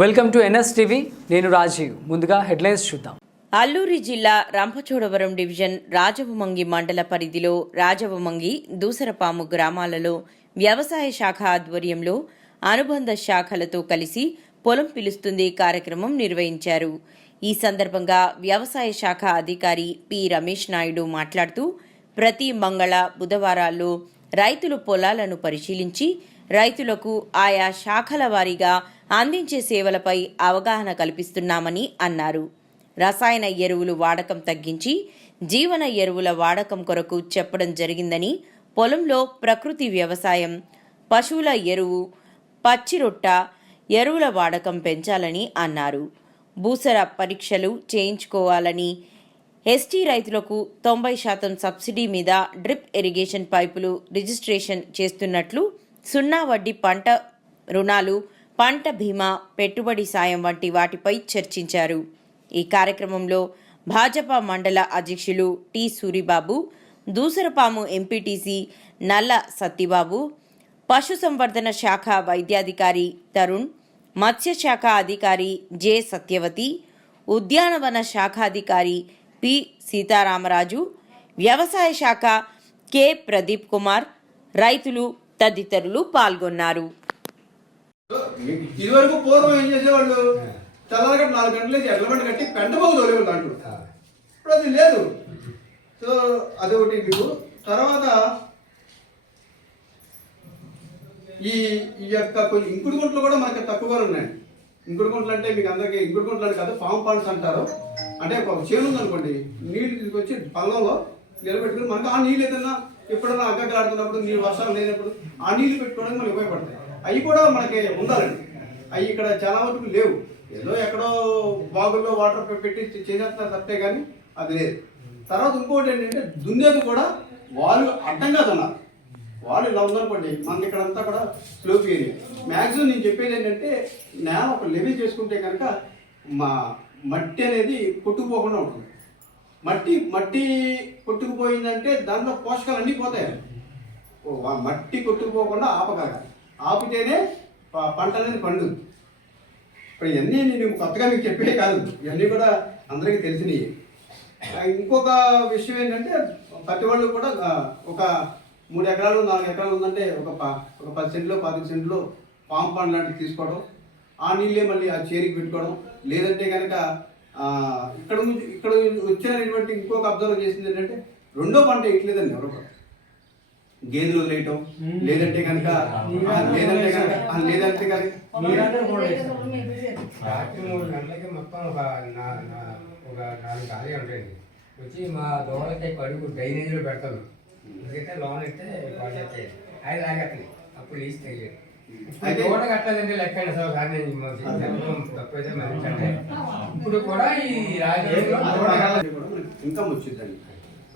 Welcome to NS TV నేను రాజీవ్. ముందుగా headlines చూద్దాం. అల్లూరి జిల్లా రంపచోడవరం డివిజన్ రాజవమంగి మండల పరిధిలో రాజవమంగి దూసరపాము గ్రామాలలో వ్యవసాయ శాఖ ఆధ్వర్యంలో అనుబంధ శాఖలతో కలిసి పొలం పిలుస్తుంది కార్యక్రమం నిర్వహించారు. ఈ సందర్భంగా వ్యవసాయ శాఖ అధికారి పి రమేష్ నాయుడు మాట్లాడుతూ ప్రతి మంగళ బుధవారాల్లో రైతులు పొలాలను పరిశీలించి రైతులకు ఆయా శాఖల వారీగా అందించే సేవలపై అవగాహన కల్పిస్తున్నామని అన్నారు. రసాయన ఎరువులు వాడకం తగ్గించి జీవన ఎరువుల వాడకం కొరకు చెప్పడం జరిగిందని పొలంలో ప్రకృతి వ్యవసాయం పశువుల ఎరువు పచ్చిరొట్ట ఎరువుల వాడకం పెంచాలని అన్నారు. భూసర పరీక్షలు చేయించుకోవాలని ఎస్టీ రైతులకు తొంభై శాతం సబ్సిడీ మీద డ్రిప్ ఇరిగేషన్ పైపులు రిజిస్ట్రేషన్ చేస్తున్నట్లు సున్నా వడ్డీ పంట రుణాలు పంట బీమా పెట్టుబడి సాయం వంటి వాటిపై చర్చించారు. ఈ కార్యక్రమంలో భాజపా మండల అధ్యక్షులు టి సూరిబాబు దూసరపాము ఎంపీటీసీ నల్ల సత్తిబాబు పశుసంవర్ధన శాఖ వైద్యాధికారి తరుణ్ మత్స్యశాఖ అధికారి జె సత్యవతి ఉద్యానవన శాఖాధికారి పి సీతారామరాజు వ్యవసాయ శాఖ కె ప్రదీప్ కుమార్ రైతులు తదితరులు పాల్గొన్నారు. ఇదివరకు పూర్వం ఏం చేసేవాళ్ళు? తెల్లరగట్ట నాలుగు గంటలకి ఎడ్లబండి కట్టి పెంట బాగు తోలేవాళ్ళు అంటూ ఇప్పుడు అది లేదు. సో అదొకటి మీకు. తర్వాత ఈ ఈ యొక్క కొన్ని ఇంకుడు గుంటలు కూడా మనకి తక్కువగా ఉన్నాయి. ఇంకుడు గుంటలు అంటే మీకు అందరికీ ఇంకుడు గుంటలు అని కాదు ఫామ్ పాండ్స్ అంటారు. అంటే ఒక చేను ఉందనుకోండి నీళ్ళు తీసుకొచ్చి పల్లంలో నిలబెట్టుకుని మనకు ఆ నీళ్ళు ఏదైనా ఎప్పుడైనా అగ్గలాడుతున్నప్పుడు నీళ్ళు వర్షాలు లేనప్పుడు ఆ నీళ్ళు పెట్టుకోవడానికి మనకి ఉపయోగపడతాయి. అవి కూడా మనకి ఉండాలండి. అవి ఇక్కడ చాలా వరకు లేవు. ఏదో ఎక్కడో బాగుల్లో వాటర్ పెట్టి చేసేస్తున్నారు తప్పే కానీ అది లేదు. తర్వాత ఇంకోటి ఏంటంటే దున్నేది కూడా వాళ్ళు అడ్డంగా దున్నారు. వాళ్ళు ఇలా ఉందనుకోండి ఇక్కడ ఇక్కడంతా కూడా స్లోప్ ఏరియా మ్యాక్సిమం నేను చెప్పేది ఏంటంటే నేల ఒక లెవెల్ చేసుకుంటే కనుక మా మట్టి అనేది కొట్టుకుపోకుండా ఉంటుంది. మట్టి మట్టి కొట్టుకుపోయిందంటే దాంట్లో పోషకాలు అన్నీ పోతాయి మట్టి కొట్టుకుపోకుండా ఆపగలగాలి. ఆపితేనే ప- పంట అనేది పండు. ఇప్పుడు ఇవన్నీ నేను కొత్తగా మీకు చెప్పే కాదు. ఇవన్నీ కూడా అందరికీ తెలిసినవి ఇంకొక విషయం ఏంటంటే ప్రతి వాళ్ళు కూడా ఒక మూడు ఎకరాలు నాలుగు ఎకరాలు ఉందంటే ఒక ప ఒక పది సెంట్లు పది సెంట్లు పాము పండు లాంటివి తీసుకోవడం ఆ నీళ్ళే మళ్ళీ ఆ చేరికి పెట్టుకోవడం లేదంటే కనుక ఇక్కడ నుంచి ఇక్కడ వచ్చినటువంటి ఇంకొక అబ్జర్వ్ చేసింది ఏంటంటే రెండో పంట ఇట్లేదండి ఎవరు కూడా. గేదెలు వదిలేయటం. లేదంటే కనుక లేదంటే కనుక ఆ, లేదంటే కనుక రాత్రి మూడు గంటలకి మొత్తం ఒక ఒక నాలుగు ఖాళీ ఉంటాయండి వచ్చి మా దోమలకి కడుగు డ్రైనేజీలో పెడతాను ఎందుకంటే లోన్ అయితే ప్రాజెక్ట్ అది లాగట్లేదు అప్పుడు లీజ్ తెలియదు. అయితే- దోట కట్టలేదంటే లెక్క సార్ నేను తప్పైతే మరించండి ఇప్పుడు కూడా ఈ రాజకీయంలో కూడా ఇన్కమ్ వచ్చిందండి.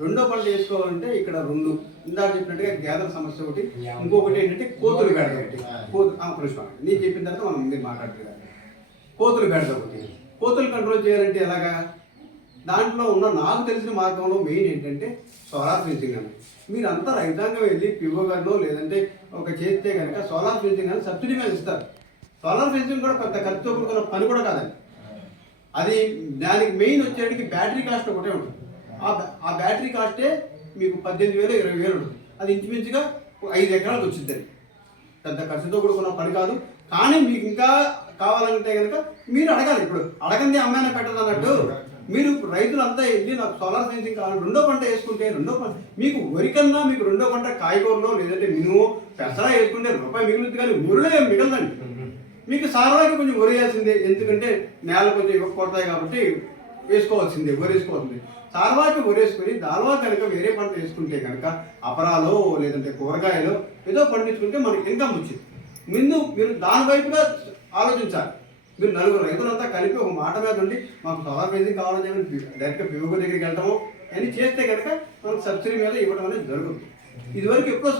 రెండో పంట వేసుకోవాలంటే ఇక్కడ రెండు. ఇందాక చెప్పినట్టుగా గ్యాదర్ సమస్య ఒకటి ఇంకొకటి ఏంటంటే కోతులు బెడద ఒకటి కోతు ఆగండి. నేను చెప్పిన తర్వాత మనం మీరు మాట్లాడుతున్నారు కోతులు బెడద ఒకటి. కోతులు కంట్రోల్ చేయాలంటే ఎలాగా? దాంట్లో ఉన్న నాకు తెలిసిన మార్గంలో మెయిన్ ఏంటంటే సోలార్ ఫెన్సింగ్ అని. మీరు అంతా రైతాంగం వెళ్ళి పిఓ గారిలో లేదంటే ఒక చేస్తే కనుక సోలార్ ఫెన్సింగ్ అని సబ్సిడీ మీద ఇస్తారు. సోలార్ ఫెన్సింగ్ కూడా పెద్ద ఖర్చుతో కూడుకున్న పని కూడా కాదండి. అది దానికి మెయిన్ వచ్చేటికి బ్యాటరీ కాస్ట్ ఒకటే ఉంటుంది. ఆ బ్యా- ఆ బ్యాటరీ కాస్టే మీకు పద్దెనిమిది వేలు ఇరవై వేలు ఉంటుంది. అది ఇంచుమించుగా ఐదు ఎకరాలకు వచ్చింది అది. పెద్ద ఖర్చుతో కూడుకున్న పని కాదు. కానీ మీకు ఇంకా కావాలంటే కనుక మీరు అడగాలి. ఇప్పుడు అడగంది అమ్మాయిన పెట్టదు అన్నట్టు. మీరు రైతులంతా వెళ్ళి నాకు సోలార్ ఫెన్సింగ్ కావాలి రెండో పంట వేసుకుంటే రెండో పంట మీకు వరికన్నా మీకు రెండో పంట కాయగూరలో లేదంటే మినుము పెసరా వేసుకుంటే రూపాయి మిగులుద్ది కానీ ఊరిలో మిగలదండి. మీకు సారాకి కొంచెం వరేయాల్సిందే ఎందుకంటే నేల కొంచెం ఇవ్వకపోతాయి కొడతాయి కాబట్టి వేసుకోవాల్సిందే వరేసుకోవాల్సిందే తర్వాత వరేసుకొని తర్వాత కనుక వేరే పంట వేసుకుంటే కనుక అపరాలో లేదంటే కూరగాయలు ఏదో పండించుకుంటే మనకి ఇన్కమ్ వచ్చింది. ముందు మీరు దాని వైపుగా ఆలోచించాలి. మీరు నలుగురు రైతులంతా కలిపి ఒక మాట మీద ఉండి మాకు సోలార్ ఫెన్సింగ్ కావాలని చెప్పి డైరెక్ట్గా పివోగో దగ్గరికి వెళ్తాము అని చేస్తే కనుక మనకు సబ్సిడీ మీద ఇవ్వడం అనేది జరుగుతుంది. ఇదివరకు ఎప్పుడో